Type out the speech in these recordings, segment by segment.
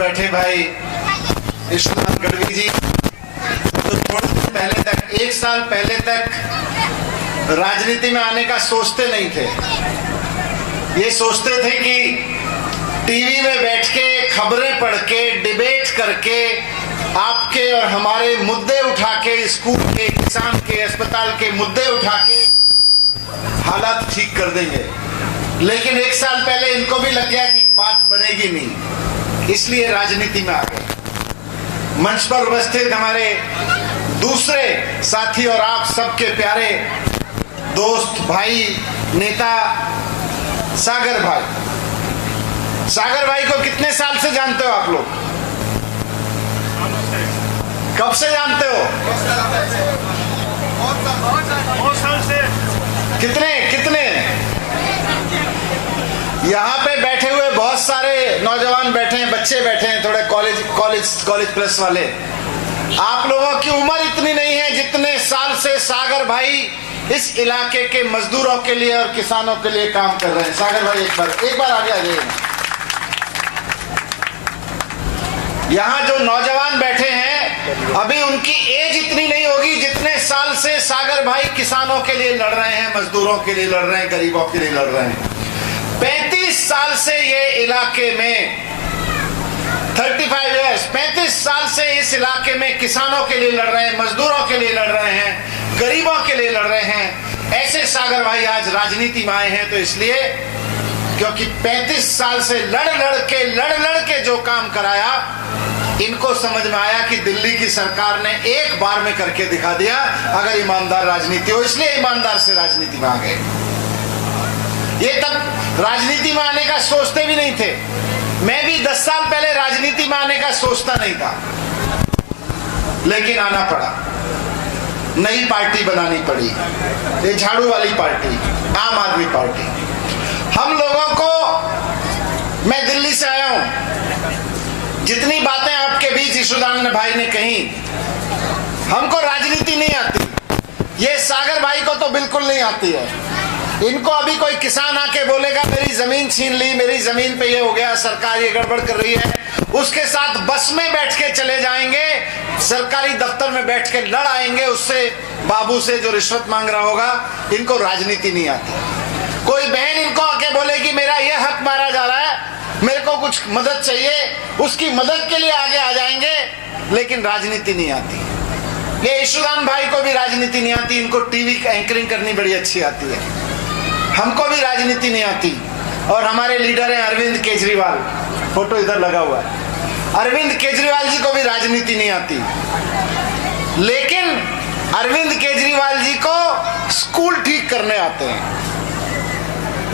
बैठे भाई ईश्वरनाथ गढ़वी जी तो थोड़े दिन पहले तक, 1 साल पहले तक राजनीति में आने का सोचते नहीं थे। ये सोचते थे कि टीवी में बैठ के खबरें पढ़ के डिबेट करके आपके और हमारे मुद्दे उठा के, स्कूल के, किसान के, अस्पताल के मुद्दे उठा के हालात ठीक कर देंगे। लेकिन 1 साल पहले इनको भी लग गया कि बात बनेगी नहीं, इसलिए राजनीति में आ गए। मंच पर उपस्थित हमारे दूसरे साथी और आप सबके प्यारे दोस्त, भाई, नेता सागर भाई को कितने साल से जानते हो आप लोग? कब से जानते हो? बहुत साल से। कितने? यहाँ पे बैठे हुए बहुत सारे नौजवान बैठे हैं, बच्चे बैठे हैं, थोड़े कॉलेज प्लस वाले। आप लोगों की उम्र इतनी नहीं है जितने साल से सागर भाई इस इलाके के मजदूरों के लिए और किसानों के लिए काम कर रहे हैं। सागर भाई एक बार आगे आ जाइए। यहाँ जो नौजवान बैठे हैं अभी उनकी एज इतनी नहीं होगी जितने साल से सागर भाई किसानों के लिए लड़ रहे हैं, मजदूरों के लिए लड़ रहे हैं, गरीबों के लिए लड़ रहे हैं। 35 साल से ये इलाके में 35 इयर्स 35 साल से इस इलाके में किसानों के लिए लड़ रहे हैं, मजदूरों के लिए लड़ रहे हैं, गरीबों के लिए लड़ रहे हैं। ऐसे सागर भाई आज राजनीति में आए हैं तो इसलिए क्योंकि 35 साल से लड़ के जो काम कराया, इनको समझ में आया कि दिल्ली की सरकार ने एक बार में करके दिखा दिया अगर ईमानदार राजनीति हो, इसलिए ईमानदार से राजनीति में आ गए। ये तब राजनीति में आने का सोचते भी नहीं थे। मैं भी 10 साल पहले राजनीति में आने का सोचता नहीं था, लेकिन आना पड़ा। नई पार्टी बनानी पड़ी, ये झाड़ू वाली पार्टी, आम आदमी पार्टी। हम लोगों को, मैं दिल्ली से आया हूं, जितनी बातें आपके बीच ईश्वरदान भाई ने कही, हमको राजनीति नहीं आती। ये सागर भाई को तो बिल्कुल नहीं आती है। इनको अभी कोई किसान आके बोलेगा मेरी जमीन छीन ली, मेरी जमीन पे ये हो गया, सरकार ये गड़बड़ कर रही है, उसके साथ बस में बैठ के चले जाएंगे, सरकारी दफ्तर में बैठ के लड़ आएंगे उससे, बाबू से जो रिश्वत मांग रहा होगा। इनको राजनीति नहीं आती। कोई बहन इनको आके बोलेगी मेरा ये हक मारा जा रहा है, मेरे को कुछ मदद चाहिए, उसकी मदद के लिए आगे आ जाएंगे, लेकिन राजनीति नहीं आती। ये ईश्वरदान भाई को भी राजनीति नहीं आती, इनको टीवी एंकरिंग करनी बड़ी अच्छी आती है। हमको भी राजनीति नहीं आती। और हमारे लीडर हैं अरविंद केजरीवाल, फोटो इधर लगा हुआ है। अरविंद केजरीवाल जी को भी राजनीति नहीं आती, लेकिन अरविंद केजरीवाल जी को स्कूल ठीक करने आते हैं,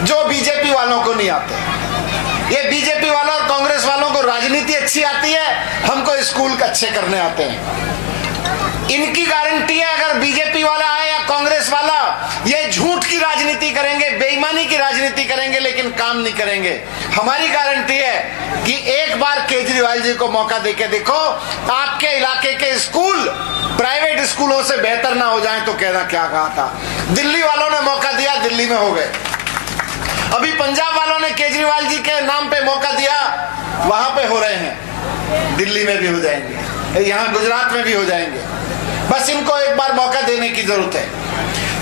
जो बीजेपी वालों को नहीं आते। ये बीजेपी वालों और कांग्रेस वालों को राजनीति अच्छी आती है, हमको स्कूल अच्छे करने आते हैं। इनकी गारंटी है अगर बीजेपी वाला आए या कांग्रेस वाला, ये झूठ की राजनीति करेंगे, बेईमानी की राजनीति करेंगे, लेकिन काम नहीं करेंगे। हमारी गारंटी है कि एक बार केजरीवाल जी को मौका देके देखो, आपके इलाके के स्कूल प्राइवेट स्कूलों से बेहतर ना हो जाएं तो कहना क्या कहा था। दिल्ली वालों ने मौका दिया, दिल्ली में हो गए। अभी पंजाब वालों ने केजरीवाल जी के नाम पे मौका दिया, वहां पे हो रहे हैं, दिल्ली में भी हो जाएंगे, यहाँ गुजरात में भी हो जाएंगे। बस इनको एक बार मौका देने की जरूरत है।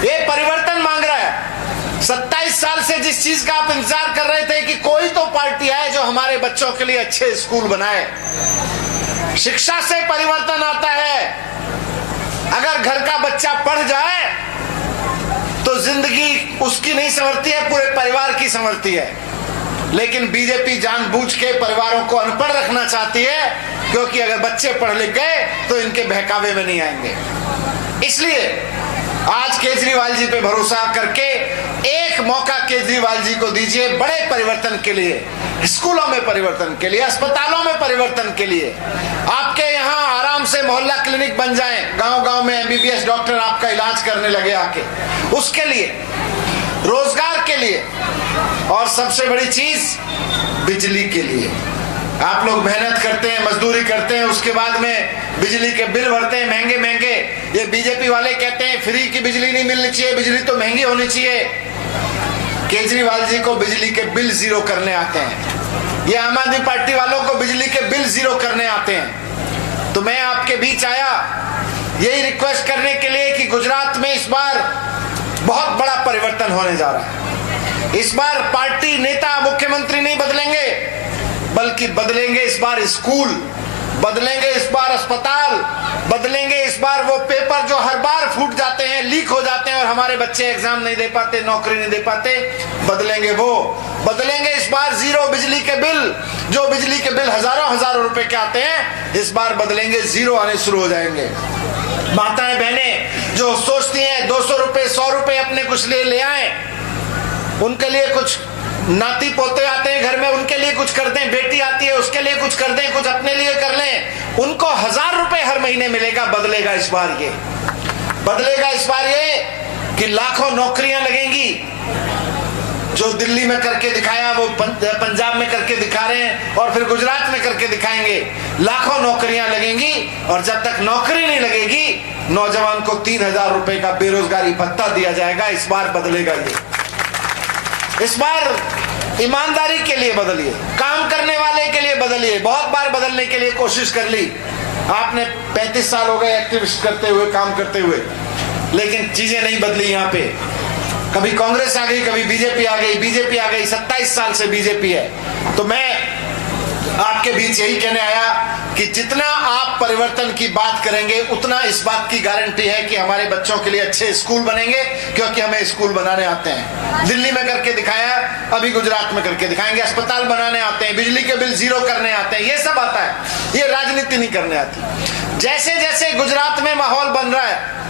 ये परिवर्तन मांग रहा है। 27 साल से जिस चीज का आप इंतजार कर रहे थे कि कोई तो पार्टी आए जो हमारे बच्चों के लिए अच्छे स्कूल बनाए। शिक्षा से परिवर्तन आता है। अगर घर का बच्चा पढ़ जाए तो जिंदगी उसकी नहीं संवरती है, पूरे परिवार की संवरती है। लेकिन बीजेपी जानबूझ के परिवारों को अनपढ़ रखना चाहती है, क्योंकि अगर बच्चे पढ़ लिख गए तो इनके बहकावे में नहीं आएंगे। इसलिए आज केजरीवाल जी पे भरोसा करके एक मौका केजरीवाल जी को दीजिए, बड़े परिवर्तन के लिए, स्कूलों में परिवर्तन के लिए, अस्पतालों में परिवर्तन के लिए। आपके यहाँ आराम से मोहल्ला क्लिनिक बन जाए, गांव-गांव में एमबीबीएस डॉक्टर आपका इलाज करने लगे आके, उसके लिए, रोजगार के लिए, और सबसे बड़ी चीज बिजली के लिए। आप लोग मेहनत करते हैं, मजदूरी करते हैं, उसके बाद में बिजली के बिल भरते हैं महंगे महंगे। ये बीजेपी वाले कहते हैं फ्री की बिजली नहीं मिलनी चाहिए, बिजली तो महंगी होनी चाहिए। केजरीवाल जी को बिजली के बिल जीरो करने आते हैं। ये आम आदमी पार्टी वालों को बिजली के बिल बिल जीरो करने आते हैं। तो मैं आपके बीच आया यही रिक्वेस्ट करने के लिए कि गुजरात में इस बार बहुत बड़ा परिवर्तन होने जा रहा है। इस बार पार्टी नेता मुख्यमंत्री नहीं बदलेंगे, बल्कि बदलेंगे इस बार स्कूल, बदलेंगे इस बार अस्पताल, बदलेंगे इस बार वो पेपर जो हर बार फूट जाते हैं, लीक हो जाते हैं और हमारे बच्चे एग्जाम नहीं दे पाते, नौकरी नहीं दे पाते, बदलेंगे वो। बदलेंगे इस बार जीरो बिजली के बिल, जो बिजली के बिल हजारों रुपए के आते हैं, इस बार बदलेंगे, जीरो आने शुरू हो जाएंगे। माताएं बहनें जो सोचती हैं 200 रुपए 100 रुपए अपने कुछ ले आए, उनके लिए कुछ नाती पोते आते हैं घर में, उनके लिए कुछ कर दें, बेटी आती है उसके लिए कुछ कर दें, कुछ अपने लिए कर लें, उनको 1000 रुपए हर महीने मिलेगा। बदलेगा इस बार ये, बदलेगा इस बार ये कि लाखों नौकरियां लगेंगी। जो दिल्ली में करके दिखाया वो पंजाब में करके दिखा रहे हैं और फिर गुजरात में करके दिखाएंगे। लाखों नौकरियां लगेंगी और जब तक नौकरी नहीं लगेगी, नौजवान को 3000 रुपए का बेरोजगारी भत्ता दिया जाएगा। इस बार बदलेगा ये, इस बार ईमानदारी के लिए बदलिए, काम करने वाले के लिए बदलिए। बहुत बार बदलने के लिए कोशिश कर ली आपने, 35 साल हो गए एक्टिविस्ट करते हुए, काम करते हुए, लेकिन चीजें नहीं बदली। यहाँ पे कभी कांग्रेस आ गई, कभी बीजेपी आ गई, बीजेपी आ गई, 27 साल से बीजेपी है। तो मैं आपके बीच यही कहने आया कि जितना आप परिवर्तन की बात करेंगे, उतना इस बात की गारंटी है कि हमारे बच्चों के लिए अच्छे स्कूल बनेंगे, क्योंकि हमें स्कूल बनाने आते हैं। दिल्ली में करके दिखाया, अभी गुजरात में करके दिखाएंगे। अस्पताल बनाने आते हैं, बिजली के बिल जीरो करने आते हैं, ये सब आता है। ये राजनीति नहीं करने आती। जैसे जैसे गुजरात में माहौल बन रहा है,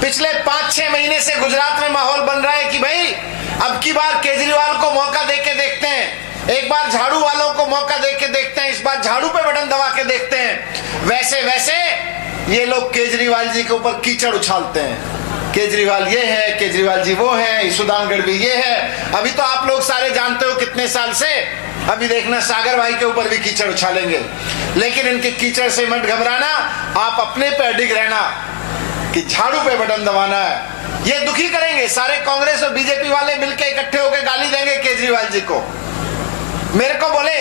पिछले 5-6 महीने से गुजरात में माहौल बन रहा है कि भाई अब की बार केजरीवाल को मौका देके देखते हैं, एक बार झाड़ू वालों को मौका देके देखते हैं, इस बार झाड़ू पे बटन दबा के देखते हैं। वैसे वैसे ये लोग केजरीवाल जी के ऊपर कीचड़ उछालते हैं। केजरीवाल ये है, केजरीवाल जी वो है, ईशुदान गढ़वी ये है। अभी तो आप लोग सारे जानते हो कितने साल से, अभी देखना सागर भाई के ऊपर भी कीचड़ उछालेंगे। लेकिन इनके कीचड़ से मत घबराना, आप अपने पे अडिग रहना कि झाड़ू पे बटन दबाना है। ये दुखी करेंगे, सारे कांग्रेस और बीजेपी वाले मिलकर इकट्ठे होकर गाली देंगे केजरीवाल जी को। मेरे को बोले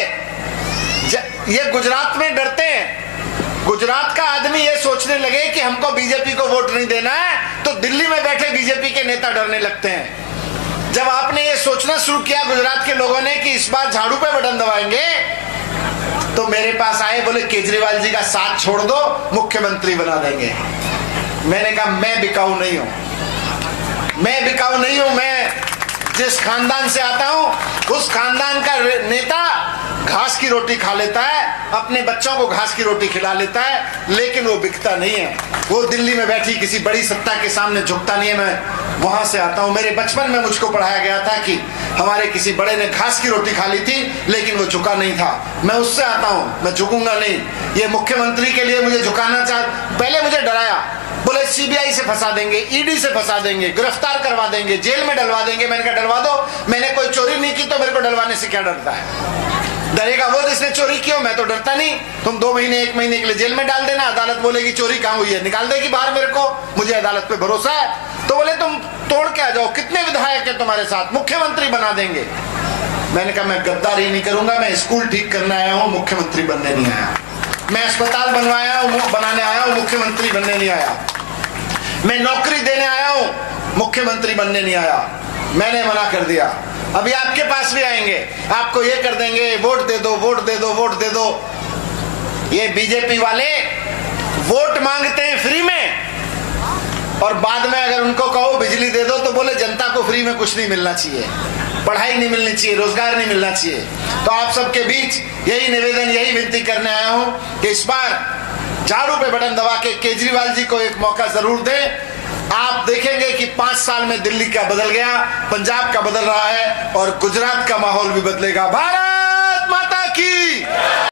ये गुजरात में डरते हैं, गुजरात का आदमी ये सोचने लगे कि हमको बीजेपी को वोट नहीं देना है, तो दिल्ली में बैठे बीजेपी के नेता डरने लगते हैं। जब आपने ये सोचना शुरू किया गुजरात के लोगों ने कि इस बार झाड़ू पे बटन दबाएंगे, तो मेरे पास आए, बोले केजरीवाल जी का साथ छोड़ दो, मुख्यमंत्री बना देंगे। मैंने कहा मैं बिकाऊ नहीं हूं, मैं बिकाऊ नहीं हूं। मैं जिस खानदान से आता हूं, उस खानदान का नेता घास की रोटी खा लेता है, अपने बच्चों को घास की रोटी खिला लेता है, लेकिन वो बिकता नहीं है। वो दिल्ली में बैठी किसी बड़ी सत्ता के सामने झुकता नहीं है। मैं वहां से आता हूं। मेरे बचपन में मुझको पढ़ाया गया था कि हमारे किसी बड़े ने घास की रोटी खा ली थी, लेकिन वो झुका नहीं था। मैं उससे आता हूं, मैं झुकूंगा नहीं। ये मुख्यमंत्री के लिए मुझे झुकाना पहले मुझे डराया, बोले सीबीआई से फंसा देंगे, ईडी से फंसा देंगे, गिरफ्तार करवा देंगे, जेल में डलवा देंगे। मैंने कहा डलवा दो, मैंने कोई चोरी नहीं की, तो मेरे को डलवाने से क्या डरता है? डरेगा वो जिसने चोरी की हो, मैं तो डरता नहीं। तुम 2 महीने 1 महीने के लिए जेल में डाल देना, अदालत बोलेगी चोरी कहाँ हुई है, निकाल देगी बाहर मेरे को, मुझे अदालत पे भरोसा है। तो बोले तुम तोड़ के आ जाओ, कितने विधायक है तुम्हारे साथ, मुख्यमंत्री बना देंगे। मैंने कहा मैं गद्दारी नहीं करूंगा, मैं स्कूल ठीक करने आया हूँ, मुख्यमंत्री बनने नहीं आया। मैं अस्पताल बनाने आया हूँ, मुख्यमंत्री बनने नहीं आया। मैं नौकरी देने आया हूं, मुख्यमंत्री बनने नहीं आया। मैंने मना कर दिया। अभी आपके पास भी आएंगे, आपको ये कर देंगे, वोट दे दो, वोट दे दो, वोट दे दो। ये बीजेपी वाले वोट मांगते हैं फ्री में, और बाद में अगर उनको कहो बिजली दे दो, तो बोले जनता को फ्री में कुछ नहीं मिलना चाहिए, पढ़ाई नहीं मिलनी चाहिए, रोजगार नहीं मिलना चाहिए। तो आप सबके बीच यही निवेदन, यही विनती करने आया हूं कि इस बार झाड़ू पे बटन दबा के केजरीवाल जी को एक मौका जरूर दें। आप देखेंगे कि 5 साल में दिल्ली का बदल गया, पंजाब का बदल रहा है और गुजरात का माहौल भी बदलेगा। भारत